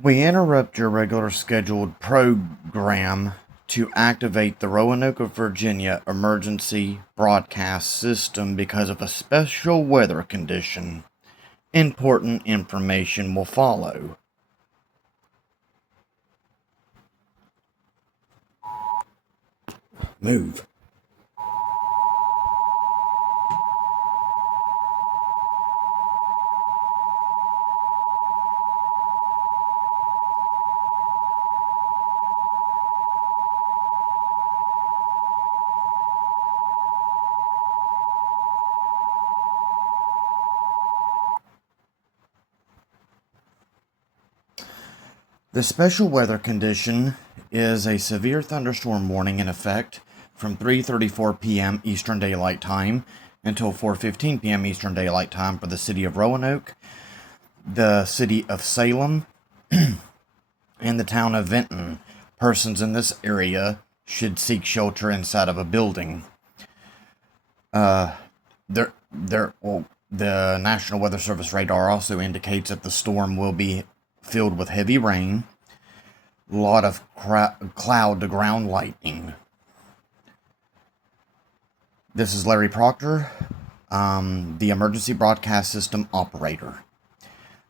We interrupt your regular scheduled program to activate the Roanoke, Virginia emergency broadcast system because of a special weather condition. Important information will follow. Move. The special weather condition is a severe thunderstorm warning in effect from 3:34 p.m. Eastern Daylight Time until 4:15 p.m. Eastern Daylight Time for the city of Roanoke, the city of Salem, and the town of Vinton. Persons in this area should seek shelter inside of a building. The National Weather Service radar also indicates that the storm will be filled with heavy rain, a lot of cloud to ground lightning. This is Larry Proctor, the emergency broadcast system operator.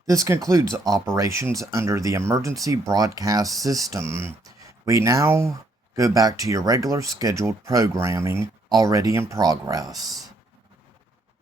This concludes operations under the emergency broadcast system. We now go back to your regular scheduled programming already in progress.